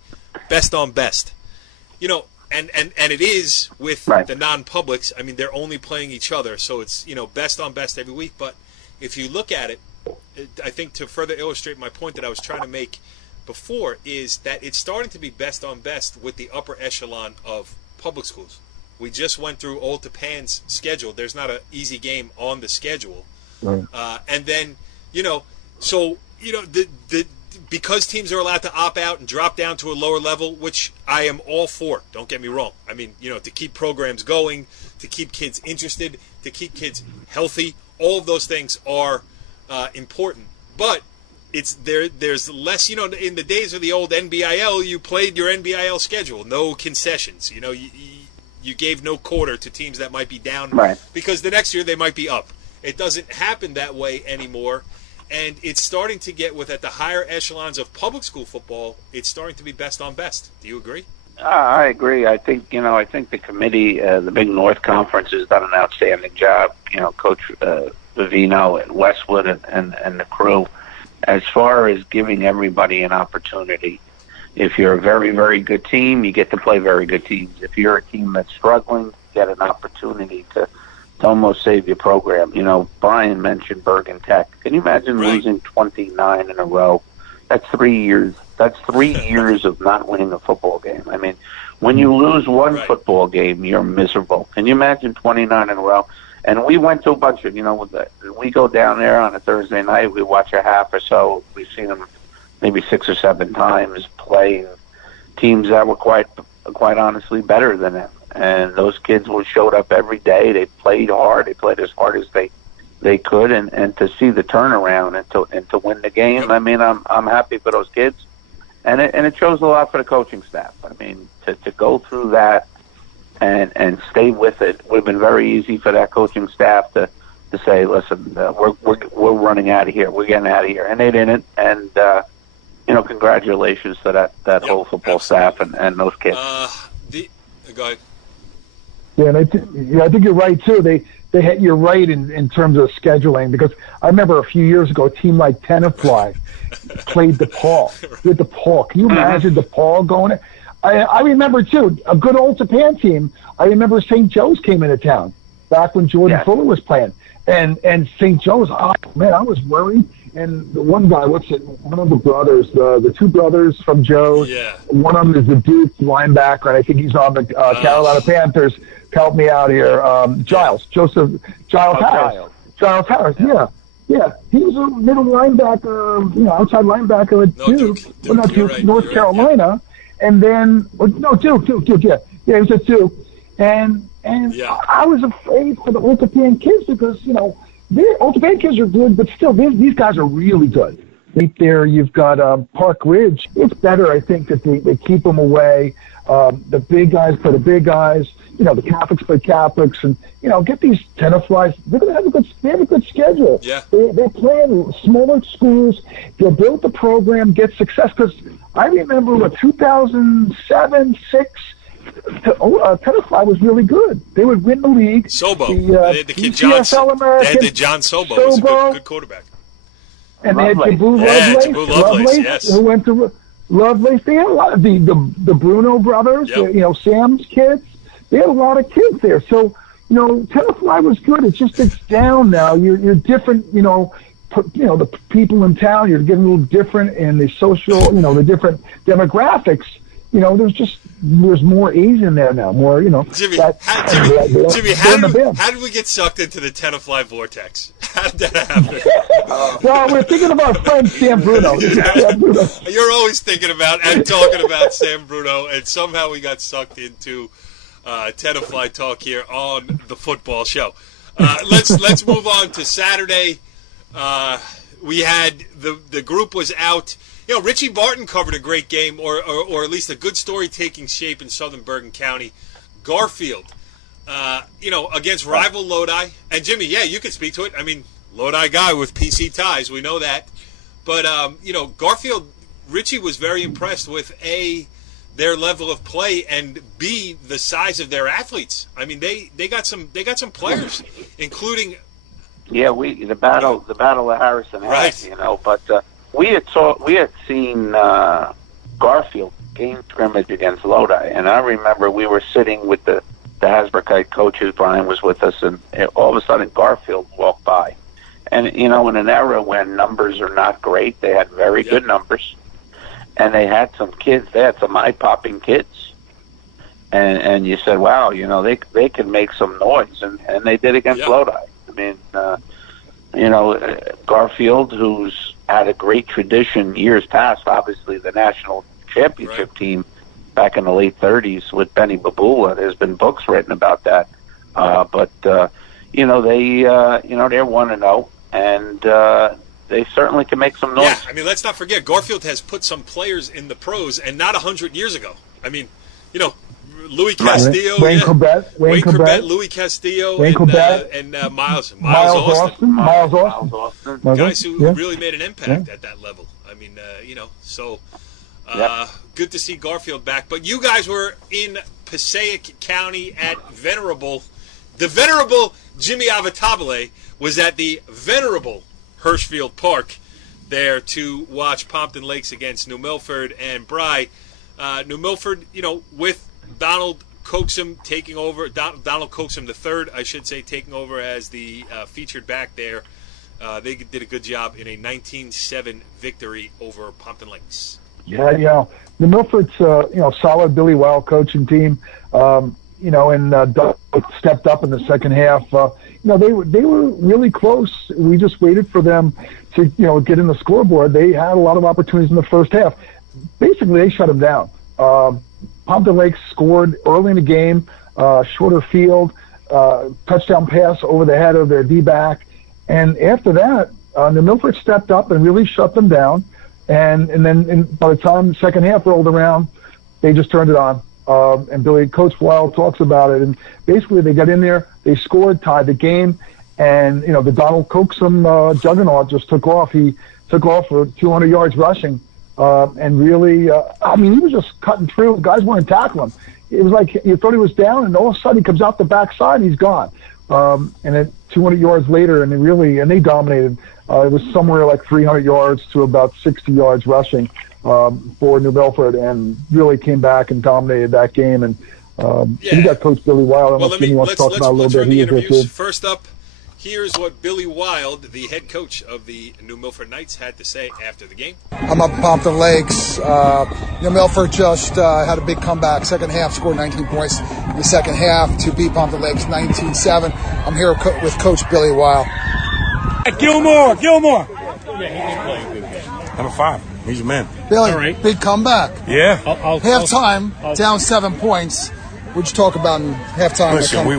best on best. And it is with the non-publics. I mean, they're only playing each other, so it's best on best every week. But if you look at it, I think to further illustrate my point that I was trying to make before is that it's starting to be best on best with the upper echelon of public schools. We just went through Old Tappan's schedule. There's not an easy game on the schedule. Right. And then, because teams are allowed to opt out and drop down to a lower level, which I am all for, don't get me wrong. I mean, to keep programs going, to keep kids interested, to keep kids healthy, all of those things are important. But there's less, in the days of the old NBIL, you played your NBIL schedule, no concessions. You gave no quarter to teams that might be down because the next year they might be up. It doesn't happen that way anymore. And it's starting to get at the higher echelons of public school football, it's starting to be best on best. Do you agree? I agree. I think the committee, the Big North Conference, has done an outstanding job. Coach Vivino and Westwood and the crew, as far as giving everybody an opportunity. If you're a very, very good team, you get to play very good teams. If you're a team that's struggling, you get an opportunity to almost save your program. Brian mentioned Bergen Tech. Can you imagine losing 29 in a row? That's 3 years. That's 3 years of not winning a football game. I mean, when you lose one football game, you're miserable. Can you imagine 29 in a row? And we went to a bunch of, we go down there on a Thursday night, we watch a half or so. We've seen them maybe 6 or 7 times playing teams that were quite honestly better than them. And those kids showed up every day. They played hard. They played as hard as they could. And to see the turnaround and to win the game, I mean, I'm happy for those kids. And it shows a lot for the coaching staff. I mean, to go through that and stay with it would have been very easy for that coaching staff to say, listen, we're running out of here. We're getting out of here. And they didn't. And, congratulations to that whole football staff and those kids. Go ahead. Yeah, and I think you're right too. You're right in terms of scheduling, because I remember a few years ago a team like Tenafly played DePaul. With DePaul, can you imagine DePaul going? I remember too a good old Japan team. I remember St. Joe's came into town back when Jordan Fuller was playing, and St. Joe's. Oh man, I was worried. And the one guy, one of the brothers, the two brothers from Joe's. Yeah. One of them is the Duke linebacker, and I think he's on the Carolina Panthers. Help me out here. Giles Harris. Giles Harris, yeah. He was a middle linebacker, outside linebacker at Duke. North Carolina. And then, Duke, yeah. Yeah, he was at Duke. And I was afraid for the Old Japan kids because, the Old Japan kids are good, but still, these guys are really good. Right there, you've got Park Ridge. It's better, I think, that they keep them away. The big guys play the big guys. The Catholics play Catholics, and get these Tenaflies. They're going to have a good schedule. Yeah. They play in smaller schools. They'll build the program, get success. Because I remember 2007, 6. Tenafly was really good. They would win the league. Sobo, the kid John. They had the John Sobo. Was a good quarterback. And they had Taboo Lovelace, yes. Who went to Lovelace. They had a lot of the Bruno brothers. Sam's kids. They had a lot of kids there. So Tenafly was good. It's down now. You're different. The people in town. You're getting a little different in the social. The different demographics. there's more A's in there now. More, Jimmy, Jimmy, how did we get sucked into the Tenafly vortex? How did that happen? Well, we're thinking of our friend Sam Bruno. You're always thinking about and talking about Sam Bruno, and somehow we got sucked into Tenafly talk here on the football show. Let's move on to Saturday. We had the group was out. Richie Barton covered a great game, or at least a good story taking shape in Southern Bergen County. Garfield, against rival Lodi. And Jimmy, yeah, you can speak to it. I mean, Lodi guy with PC ties, we know that. But, Garfield, Richie was very impressed with, A, their level of play, and B, the size of their athletes. I mean, they got some players, including... Yeah, the battle of Harrison Heights, right. But we had seen Garfield game scrimmage against Lodi, and I remember we were sitting with the Hasbrookite coaches. Brian was with us, and all of a sudden Garfield walked by, and in an era when numbers are not great, they had very good numbers, and they had some kids. They had some eye-popping kids, and you said, wow, they can make some noise, and they did against Lodi. I mean, Garfield, who's had a great tradition years past, obviously the national championship team back in the late 30s with Benny Babula. There's been books written about that. But they're 1-0, and they certainly can make some noise. Yeah, I mean, let's not forget, Garfield has put some players in the pros, and not 100 years ago. I mean, Louis Castillo, Wayne Corbett, Louis Castillo, and Miles Austin. Guys who really made an impact at that level. I mean, good to see Garfield back. But you guys were in Passaic County at Venerable. The Venerable Jimmy Avatabile was at the Venerable Hirschfield Park there to watch Pompton Lakes against New Milford and Bry. New Milford, with Donald Coaxum taking over, Donald Coaxum III, I should say, taking over as the featured back there. They did a good job in a 19-7 victory over Pompton Lakes. Yeah. New Milford's, solid Billy Weil coaching team. And Doug stepped up in the second half. They were really close. We just waited for them to, get in the scoreboard. They had a lot of opportunities in the first half. Basically, they shut them down. Pompton Lakes scored early in the game, shorter field, touchdown pass over the head of their D-back. And after that, New Milford stepped up and really shut them down. And then by the time the second half rolled around, they just turned it on. And Coach Weil talks about it. And basically they got in there, they scored, tied the game. And, the Donald Coaxum juggernaut just took off. He took off for 200 yards rushing. And really, he was just cutting through. Guys weren't tackling. It was like you thought he was down, and all of a sudden he comes out the backside and he's gone. And then 200 yards later, and they dominated. It was somewhere like 300 yards to about 60 yards rushing for New Milford, and really came back and dominated that game. And you got Coach Billy Weil. Let's talk about a little bit. First up, here's what Billy Wild, the head coach of the New Milford Knights, had to say after the game. I'm up at Pompton Lakes. New Milford just had a big comeback. Second half, scored 19 points in the second half to beat Pompton Lakes 19-7. I'm here with Coach Billy Weil. Gilmore. Number 5. He's a man. Billy, big comeback. Yeah. Halftime, down 7 points. What'd you talk about in halftime? Listen, we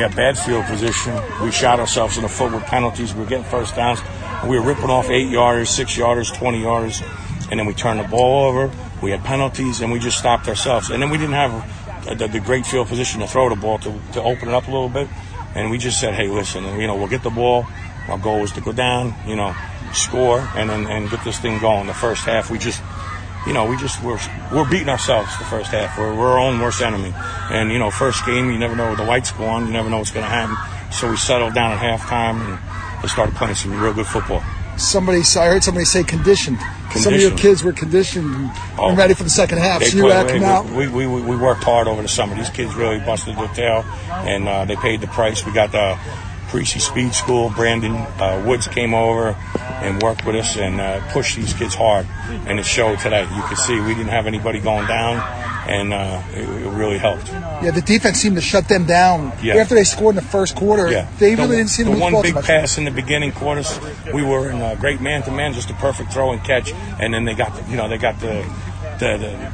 had bad field position. We shot ourselves in the foot with penalties. We were getting first downs. We were ripping off 8-yarders, 6-yarders, 20 yards, and then we turned the ball over. We had penalties, and we just stopped ourselves. And then we didn't have the great field position to throw the ball to open it up a little bit. And we just said, hey, listen, we'll get the ball. Our goal was to go down, score, and get this thing going. The first half, we're beating ourselves the first half. We're our own worst enemy. And, first game, you never know the lights go on. You never know what's going to happen. So we settled down at halftime, and they started playing some real good football. I heard somebody say conditioned. Some of your kids were conditioned and ready for the second half. So you had to come out. We worked hard over the summer. These kids really busted their tail, and they paid the price. We got the Parisi Speed School. Brandon Woods came over and worked with us and pushed these kids hard, and it showed today. You could see we didn't have anybody going down, and it really helped. Yeah, the defense seemed to shut them down. Yeah. After they scored in the first quarter, Yeah. they really didn't see the them. one big pass in the beginning quarters. We were in a great man-to-man, just a perfect throw and catch, and then they got the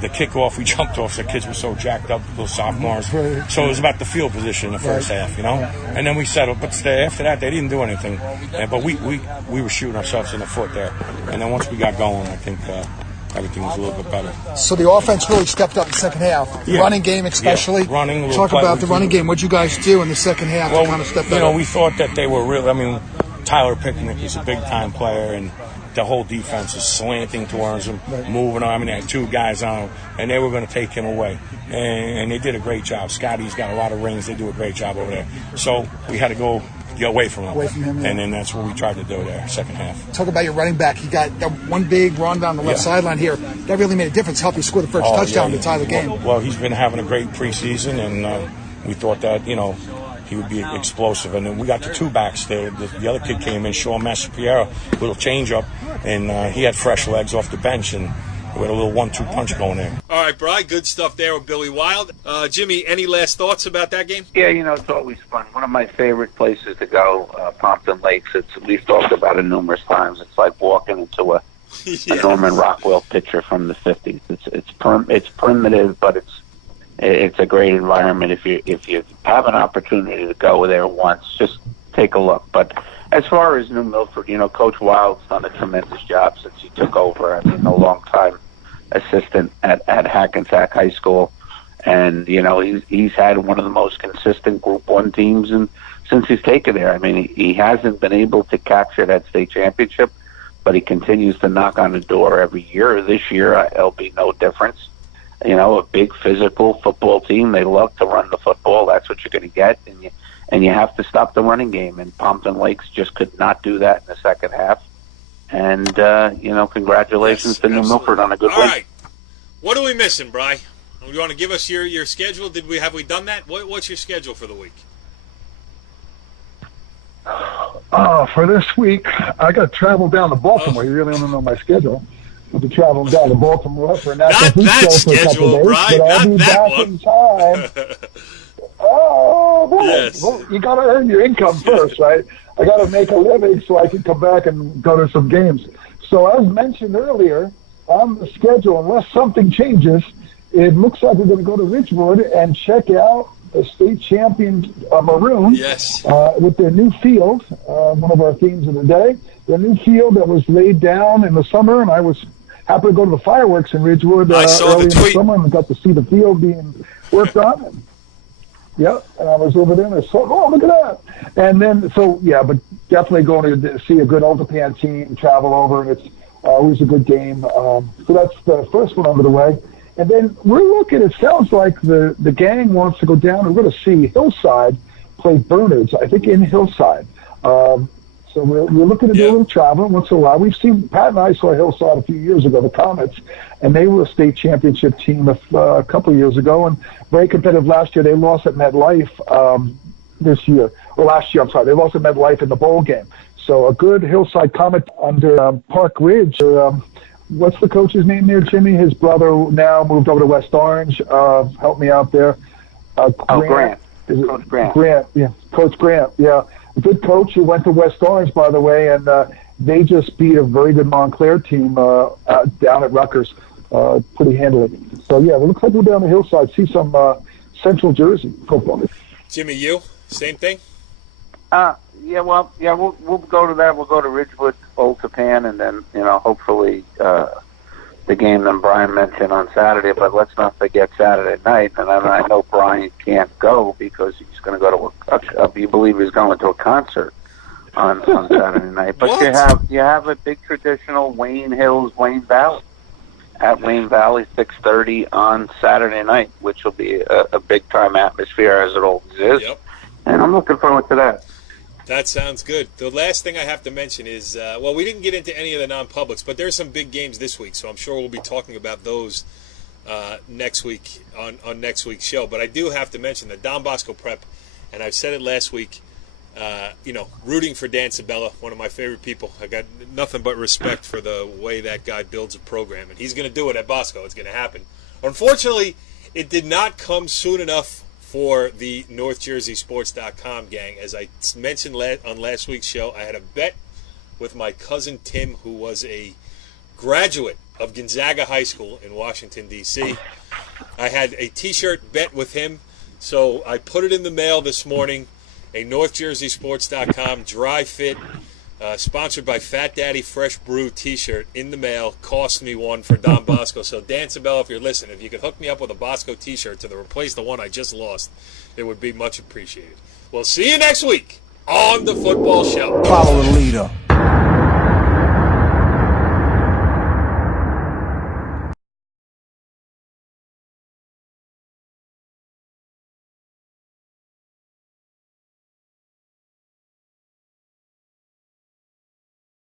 kickoff. We jumped off. So the kids were so jacked up, little sophomores. So it was about the field position in the first half, and then we settled. But after that, they didn't do anything. But we were shooting ourselves in the foot there. And then once we got going, I think everything was a little bit better. So the offense really stepped up in the second half. Yeah. Running game especially. Yeah. Running. A Talk about the running game. What'd you guys do in the second half to kind of step up? We thought that they were really. I mean, Tyler Picnic is a big-time player, and the whole defense is slanting towards him, moving on. I mean, they had two guys on him, and they were going to take him away. And they did a great job. Scotty's got a lot of rings. They do a great job over there. So we had to get away from him. Yeah. And then that's what we tried to do there, second half. Talk about your running back. He got that one big run down the left sideline here. That really made a difference. Helped you score the first touchdown to tie the game. Well, he's been having a great preseason, and we thought that, he would be explosive. And then we got the two backs. The other kid came in, Sean Massapiero, little change-up, and he had fresh legs off the bench, and we had a little 1-2 punch going there. All right, Bri, good stuff there with Billy Wild. Jimmy, any last thoughts about that game? Yeah, it's always fun. One of my favorite places to go, Pompton Lakes. We've talked about it numerous times. It's like walking into a Norman Rockwell picture from the 50s. It's primitive, but it's a great environment. If you have an opportunity to go there once, just take a look. But as far as New Milford, Coach Wild's done a tremendous job since he took over. I mean, a long-time assistant at Hackensack High School, and he's had one of the most consistent Group 1 teams since he's taken there. I mean, he hasn't been able to capture that state championship, but he continues to knock on the door every year. This year, it'll be no difference. A big physical football team. They love to run the football. That's what you're going to get, and you have to stop the running game. And Pompton Lakes just could not do that in the second half. And congratulations to New Milford on a good win. All right, what are we missing, Bri? You want to give us your schedule? Have we done that? What's your schedule for the week? For this week, I got to travel down to Baltimore. You really want to know my schedule? I have to travel down to Baltimore for a national food show for a couple of days, but I'll be back in time. Oh, boy. Yes. Well, you got to earn your income first, right? I got to make a living so I can come back and go to some games. So as mentioned earlier, on the schedule, unless something changes, it looks like we're going to go to Ridgewood and check out the state champion Maroon with their new field, one of our themes of the day. The new field that was laid down in the summer, and I was happy to go to the fireworks in Ridgewood early in the summer and got to see the field being worked on. And I was over there and I saw, look at that. And then, but definitely going to see a good Ultapan team, travel over, and it's always a good game. So that's the first one under the way. And then we're looking, it sounds like the gang wants to go down and we're going to see Hillside play Bernards, I think in Hillside. So we're looking to do a little travel once in a while. We've seen, Pat and I saw Hillside a few years ago, the Comets, and they were a state championship team a couple of years ago, and very competitive last year. They lost at MetLife this year, or last year, I'm sorry. They lost at MetLife in the bowl game. So a good Hillside Comet under Park Ridge. What's the coach's name there, Jimmy? His brother now moved over to West Orange. Help me out there. Grant. Coach Grant. Coach Grant, yeah. A good coach who went to West Orange, by the way, and they just beat a very good Montclair team down at Rutgers pretty handily. So, it looks like we're down the hillside, see some Central Jersey football. Jimmy, you? Same thing? We'll go to that. We'll go to Ridgewood, Old Tapan, and then, hopefully the game that Brian mentioned on Saturday. But let's not forget Saturday night. And I know Brian can't go because he's going to go to you believe he's going to a concert on Saturday night. But you have a big traditional Wayne Hills, Wayne Valley. At Wayne Valley, 6:30 on Saturday night, which will be a big-time atmosphere as it always is. Yep. And I'm looking forward to that. That sounds good. The last thing I have to mention is, we didn't get into any of the non-publics, but there's some big games this week, so I'm sure we'll be talking about those next week on next week's show. But I do have to mention that Don Bosco Prep, and I've said it last week, rooting for Dan Sabella, one of my favorite people. I got nothing but respect for the way that guy builds a program, and he's going to do it at Bosco. It's going to happen. Unfortunately, it did not come soon enough for the NorthJerseySports.com gang. As I mentioned on last week's show, I had a bet with my cousin Tim, who was a graduate of Gonzaga High School in Washington, D.C. I had a T-shirt bet with him, so I put it in the mail this morning, a NorthJerseySports.com dry fit, sponsored by Fat Daddy Fresh Brew T-shirt in the mail. Cost me one for Don Bosco. So Dan Sabella, if you're listening, if you could hook me up with a Bosco T-shirt to replace the one I just lost, it would be much appreciated. We'll see you next week on the Football Show. Follow the leader.